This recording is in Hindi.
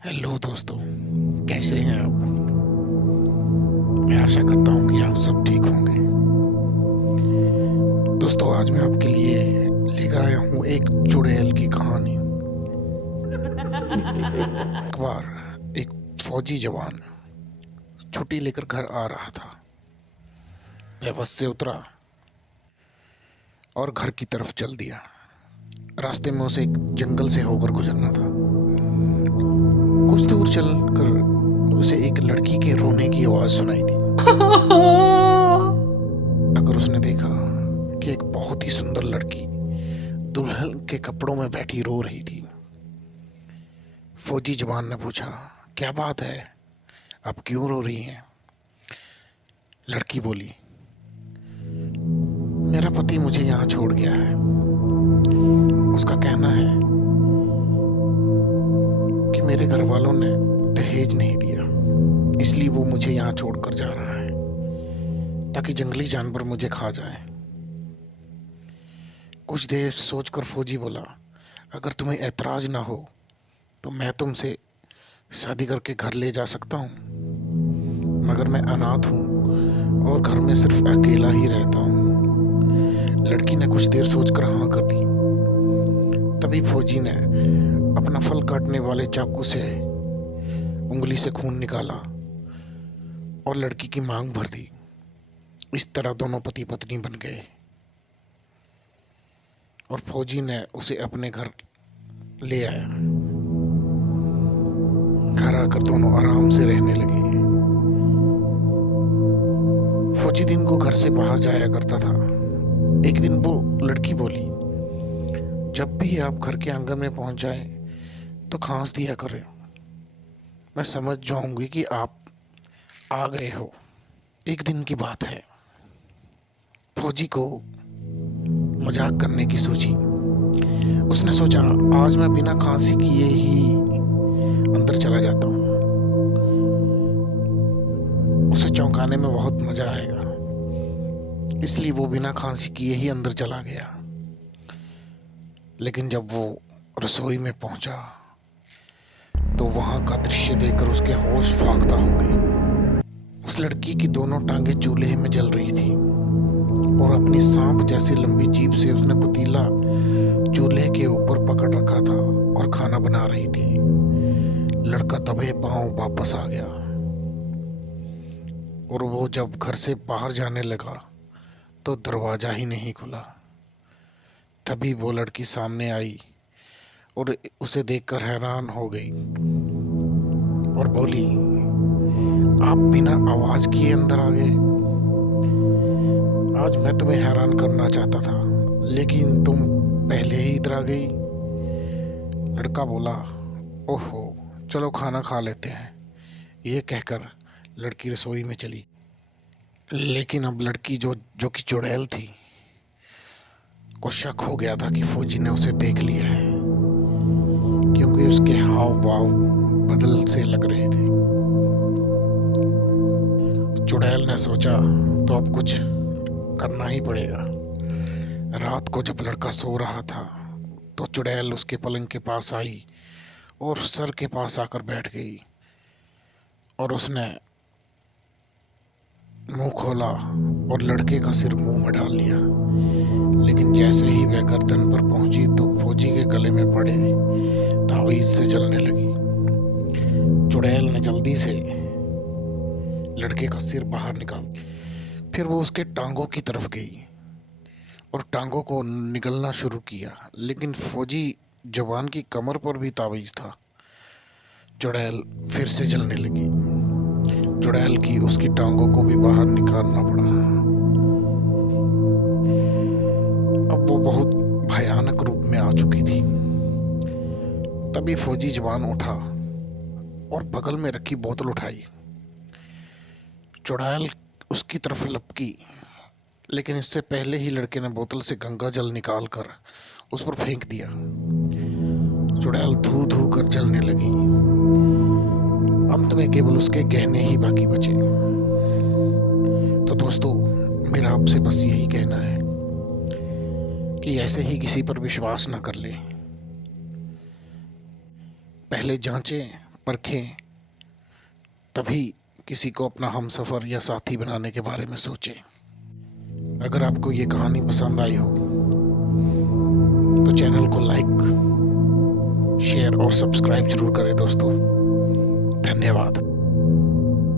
हेलो दोस्तों, कैसे हैं आप? मैं आशा करता हूँ कि आप सब ठीक होंगे। दोस्तों, आज मैं आपके लिए लेकर आया हूँ एक चुड़ैल की कहानी। एक बार एक फौजी जवान छुट्टी लेकर घर आ रहा था। वह बस से उतरा और घर की तरफ चल दिया। रास्ते में उसे एक जंगल से होकर गुजरना था। कुछ दूर चलकर उसे एक लड़की के रोने की आवाज सुनाई दी। अगर उसने देखा कि एक बहुत ही सुंदर लड़की दुल्हन के कपड़ों में बैठी रो रही थी। फौजी जवान ने पूछा, क्या बात है, आप क्यों रो रही हैं? लड़की बोली, मेरा पति मुझे यहाँ छोड़ गया है। उसका कहना है कि मेरे घर वालों ने दहेज नहीं दिया, इसलिए वो मुझे यहाँ छोड़कर जा रहा है ताकि जंगली जानवर मुझे खा जाए। कुछ देर सोचकर फौजी बोला, अगर तुम्हें ऐतराज ना हो तो मैं तुमसे शादी करके घर ले जा सकता हूँ, मगर मैं अनाथ हूँ और घर में सिर्फ अकेला ही रहता हूँ। लड़की ने कुछ देर सोचकर हाँ कर दी। तभी फौजी ने अपना फल काटने वाले चाकू से उंगली से खून निकाला और लड़की की मांग भर दी। इस तरह दोनों पति पत्नी बन गए और फौजी ने उसे अपने घर ले आया। घर आकर दोनों आराम से रहने लगे। फौजी दिन को घर से बाहर जाया करता था। एक दिन वो लड़की बोली, जब भी आप घर के आंगन में पहुंच जाएं तो खांस दिया करें, मैं समझ जाऊंगी कि आप आ गए हो। एक दिन की बात है। फौजी को मजाक करने की सूझी। उसने सोचा, आज मैं बिना खांसी किए ही अंदर चला जाता हूँ, उसे चौंकाने में बहुत मजा आएगा। इसलिए वो बिना खांसी किए ही अंदर चला गया। लेकिन जब वो रसोई में पहुंचा तो वहां का दृश्य देखकर उसके होश फाख्ता हो गई। उस लड़की की दोनों टांगे चूल्हे में जल रही थी और अपनी सांप जैसी लंबी जीभ से उसने पतीला चूल्हे के ऊपर पकड़ रखा था और खाना बना रही थी। लड़का दबे पांव वापस आ गया और वो जब घर से बाहर जाने लगा तो दरवाजा ही नहीं खुला। तभी वो लड़की सामने आई और उसे देखकर हैरान हो गई और बोली, आप बिना आवाज किए अंदर आ गए। आज मैं तुम्हें हैरान करना चाहता था, लेकिन तुम पहले ही इधर आ गई। लड़का बोला, ओहो, चलो खाना खा लेते हैं। ये कहकर लड़की रसोई में चली। लेकिन अब लड़की जो जो कि चुड़ैल थी को शक हो गया था कि फौजी ने उसे देख लिया है, क्योंकि उसके हाव भाव बदल से लग रहे थे। चुड़ैल ने सोचा, तो अब कुछ करना ही पड़ेगा। रात को जब लड़का सो रहा था तो चुड़ैल उसके पलंग के पास आई और सर के पास आकर बैठ गई और उसने मुंह खोला और लड़के का सिर मुंह में डाल लिया। लेकिन जैसे ही वह गर्दन पर पहुंची तो फौजी के गले में पड़े तावीज से जलने लगी। चुड़ैल ने जल्दी से लड़के का सिर बाहर निकाल दिया। फिर वो उसके टांगों की तरफ गई और टांगों को निगलना शुरू किया, लेकिन फौजी जवान की कमर पर भी तावीज था। चुड़ैल फिर से जलने लगी। चुड़ैल की उसकी टांगों को भी बाहर निकालना पड़ा। अब वो बहुत भयानक रूप में आ चुकी थी। तभी फौजी जवान उठा और बगल में रखी बोतल उठाई। चुड़ैल उसकी तरफ लपकी, लेकिन इससे पहले ही लड़के ने बोतल से गंगा जल निकालकर उस पर फेंक दिया। चुड़ैल धू धू कर जलने लगी। अंत में केवल उसके गहने ही बाकी बचे। तो दोस्तों, मेरा आपसे बस यही कहना है कि ऐसे ही किसी पर विश्वास न कर ले। पहले जांचें, परखें, तभी किसी को अपना हमसफ़र या साथी बनाने के बारे में सोचें। अगर आपको ये कहानी पसंद आई हो तो चैनल को लाइक, शेयर और सब्सक्राइब जरूर करें दोस्तों। धन्यवाद।